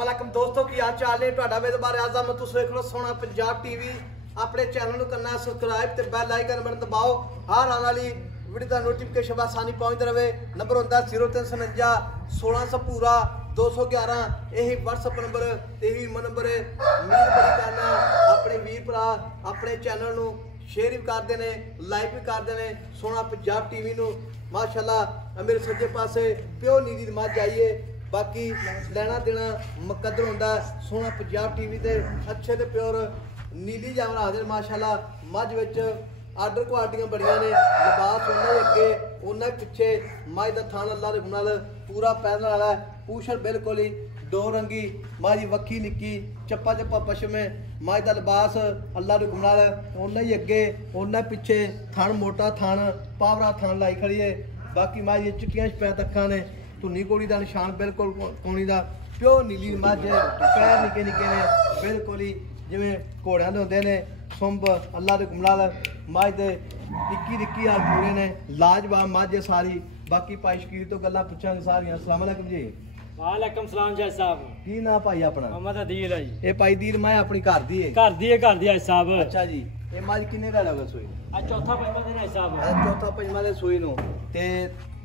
अस्सलामुअलैकुम दोस्तों की हाल चाल है ਤੁਹਾਡਾ ਮੇਜ਼ਬਾਨ ਆਜ਼ਮ ਤੁਸੀਂ ਵੇਖ ਲਓ ਸੋਹਣਾ ਪੰਜਾਬ ਟੀਵੀ ਆਪਣੇ ਚੈਨਲ ਨੂੰ ਕਰਨਾ ਸਬਸਕ੍ਰਾਈਬ ਤੇ ਬੈਲ ਆਈਕਨ ਬਟਨ ਦਬਾਓ ਹਰ ਆਉਣ ਵਾਲੀ ਵੀਡੀਓ ਦਾ ਨੋਟੀਫਿਕੇਸ਼ਨ ਆਸਾਨੀ ਪਹੁੰਚਦਾ ਰਹੇ ਨੰਬਰ ਹੁੰਦਾ 0349 1600 ਪੂਰਾ 211 यही WhatsApp नंबर यही नंबर है उम्मीद बड़ी करना अपने वीर भरा अपने चैनल ਨੂੰ शेयर भी करते हैं लाइक भी करते हैं सोहना पंजाब टीवी ਨੂੰ माशाअल्लाह मेरे सज्जे पासे प्यो नीली मझ आइए बाकी लेना देना मुकद्दर होंदा सोहना पंजाब टीवी ते अच्छे ते प्योर नीली जानवर आखदे माशाअल्लाह मझ विच आर्डर क्वालिटियां बड़ियां ने लिबास उन्ना ही अगे उन्ना पिछे मझ दा थान अल्लाह दे नाल पूरा पैदल वाला पूछल बिल्कुल ही दो रंगी माजी वक्खी निक्की चप्पा चप्पा पशमे माज का लिबास अल्लाह के नाल उन्ना ही अगे उन्ना पिछे थन मोटा थन पावरा थन लाई खड़ी है बाकी माज चिट्टियां शपैत अखां ने धुनी घोड़ी का निशान बिल्कुल कोणी का प्यो नीली मझ पैर निके निके ने बिल्कुल ही जिवें घोड़ियां दे हुंदे ने सुंब अल्लाह के नाल मझ दे निक्की निक्की हाल पूरे ने लाजवाब मझ है सारी बाकी भाई शकीर तो गल्लां पुछांगे सारियां अस्सलाम वालेकुम जी वालेकुम सलाम जय साहब की ना भाई अपना मोहम्मद अदील है जी ये भाई दीर मैं अपनी घर दी है घर दी है साहब अच्छा जी ये मझ किन्ने का लगा सोई आज चौथा पंजवा दिन है साहब चौथा पंजवा दे सोई नु ते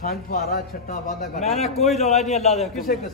थन फुआरा छट्टा वादा कर मैंने कोई रौला नहीं अल्लाह दे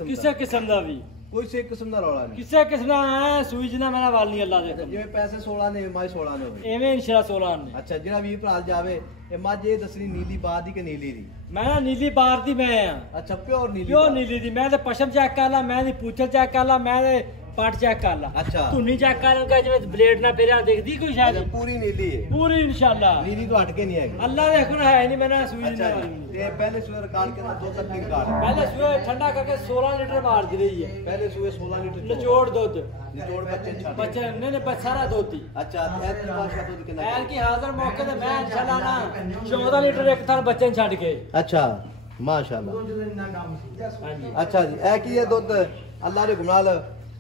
किसे किस्म दा भी कोई से किस्म दा रौला नहीं किसे किस्म दा है सुई जना मेरा वाल नहीं अल्लाह दे जिवें पैसे 16 ने मझ 16 ने होवे एवें इंशाल्लाह 16 ने अच्छा जेड़ा 20 भराल जावे ये मझ ये दसनी नीली बार दी के नीली दी मैं ना नीली बार दी मैं हां अच्छा प्योर नीली दी मैं ते पशम चेक कर ला मैं दी पूछल चेक कर ला मैं ते पाट चेक कर ला अच्छा धुनी चेक कर लगा जिवें ब्लेड ना फेरिया देखदी कोई शायद पूरी नीली है पूरी इंशाल्लाह नीली तो हट के नहीं है अल्लाह देखो ना है नहीं मैंने सुई अच्छा ये पहले सुबह रिकॉर्ड करना दो तक रिकॉर्ड पहले सुबह ठंडा करके 16 लीटर मार दी रही है पहले सुबह 16 लीटर निचोड़ दूध निचोड़ बच्चे छाड़ बच्चे नहीं बस सारा दूध ही अच्छा ऐत की भाषा दूध कितना ऐल की हाजिर मौके ते मैं इंशाल्लाह ना 14 लीटर एक थान बच्चे छड़ के अच्छा माशाल्लाह अच्छा जी ए की ये दूध अल्लाह दे गुनाल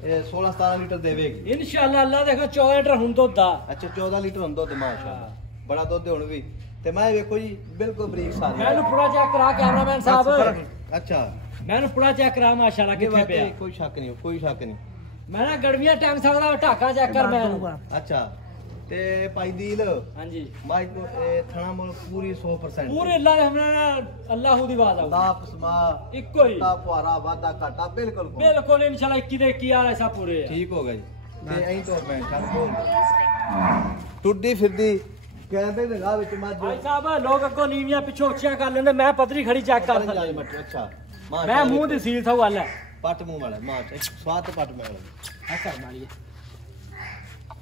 16 17 लीटर देवेगी इंशाल्लाह अल्लाह देखो 14 लीटर हुन दूध दा अच्छा 14 लीटर हुन दूध माशाल्लाह बड़ा दूध हुन भी ते मैं देखो जी बिल्कुल बरीक सारी मैंने पूरा चेक करा कैमरामैन साहब अच्छा मैंने पूरा चेक करा माशाल्लाह कितने पे कोई शक नहीं मैं ना गड़वियां टाइम सकदा ढाका चेक कर मैं अच्छा ते भाई दील हां जी माई को थना मोल पूरी 100% पूरे अल्लाह हमरा अल्लाह दी बात आऊ लाप समा इको ही ता फुआरा वादा काटा बिल्कुल इंशाल्लाह 21 दे 21 वाला सब पूरे ठीक हो गई ते एही तो मैं चल बोल टुड्डी फिरदी कहते निगाह विच मज भाई साहब लोग अगो नीवियां पिछो उच्चियां कर लेंदे मैं पतरी खड़ी चेक कर अच्छा मैं मुंह दी सील था वाला पट मुंह वाला मां स्वाद पट में वाला ऐसा मारिए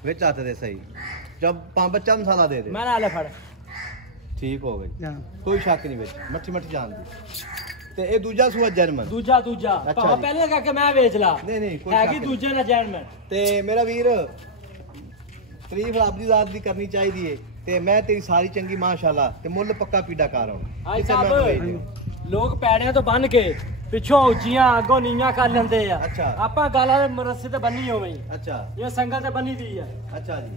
विच आते दे सही जब पांच बच्चा मसाला दे दे मैं नाले फड़ ठीक हो गई कोई शक नहीं विच मट्ठी मट्ठी जान दी ते ए दूजा सूआ जर्मन दूजा अच्छा पहले का के मैं बेच ला नहीं कोई है कि दूजे ना जर्मन ते मेरा वीर तारीफ अपनी जात दी करनी चाहिए ते मैं तेरी सारी चंगी माशाल्लाह ते मुੱਲ पक्का पीड़ा कर रहा आई साहब लोग पैड़ियां तो बन के पिछों उच्चियां अगों नीवियां कर लेंदे आ अच्छा आपा गाला दे रस्से ते बन्नी होवे अच्छा ये संगल ते बन्नी दी है अच्छा जी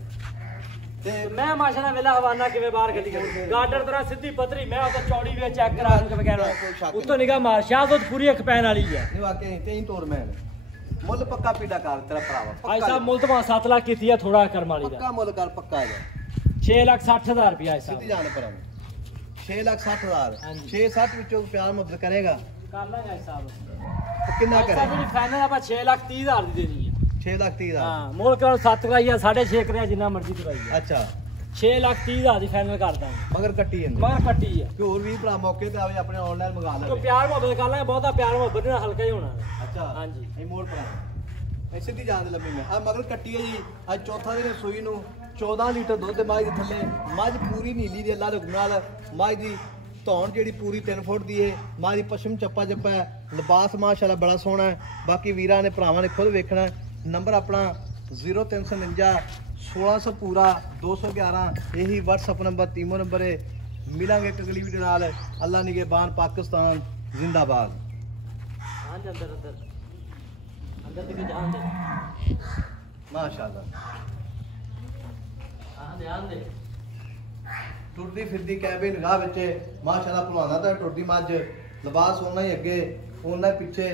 ते मैं माशाल्लाह वेला हवाना किवे बाहर गली गार्डर तरह सीधी पतरी मैं तो चौड़ी वे चेक करा के वगैरह उतो निगाह मार शायद तो पूरी एक पैन वाली है नहीं वाकई तेई तोर मैं मुੱਲ पक्का पीड़ा कर तेरा भरावा आई साहब मुल्ल तो 7 लाख कीती है थोड़ा कर माली दा पक्का मुੱਲ कर पक्का है 6,60,000 रुपया है सीधी जान पर 6,60,000 6,60 ਵਿੱਚੋਂ ਪਿਆਰ ਮੁਹੱਬਤ ਕਰੇਗਾ कर लांगे साहब कितना करे मेरी फाइनल आप 6,30,000 दी देनी है 6,30,000 हां मोल कर 7 कराइया 6.5 कराइया जितना मर्जी कराइया अच्छा 6,30,000 दी फाइनल कर दांगे मगर कट्टी है मगर कट्टी है कि और भी भरा मौके ते आवे अपने ऑनलाइन मंगा ले तो प्यार मोहब्बत कर लांगे बहुता प्यार मोहब्बत ना हल्का ही होना अच्छा हां जी ए मोड़ पर ऐसे दी जान लंबी में आ मगर कट्टी है जी आज चौथा दिन सूई नु 14 लीटर दुध माई दे थल्ले मझ पूरी नीली दी अल्लाह दे नाल माई दी ਧੌਣ ਜਿਹੜੀ ਪੂਰੀ 3 ਫੁੱਟ ਦੀ ਹੈ ਮਾਂ ਦੀ ਪਸ਼ਮ ਚੱਪਾ ਚੱਪਾ ਹੈ ਲਿਬਾਸ ਮਾਸ਼ਾਅੱਲਾ ਬੜਾ ਸੋਹਣਾ ਹੈ ਬਾਕੀ ਵੀਰਾਂ ਨੇ ਭਰਾਵਾਂ ਨੇ ਖੁਦ ਵੇਖਣਾ ਨੰਬਰ ਆਪਣਾ 0349 1600 ਪੂਰਾ 211 ਇਹੀ WhatsApp ਨੰਬਰ ਤੀਮੋ ਨੰਬਰ ਹੈ ਮਿਲਾਂਗੇ ਇੱਕ ਅਗਲੀ ਵੀਡੀਓ ਨਾਲ ਅੱਲਾ ਨਿਗਹਿਬਾਨ ਪਾਕਿਸਤਾਨ ਜ਼ਿੰਦਾਬਾਦ अंदर तक जान दे माशाअल्लाह हां ध्यान दे टुरदी फिरदी कैबे निगाह विच माशाअल्लाह भलवाना दा टुरदी मज लिबास होना ही अगे होना पिछे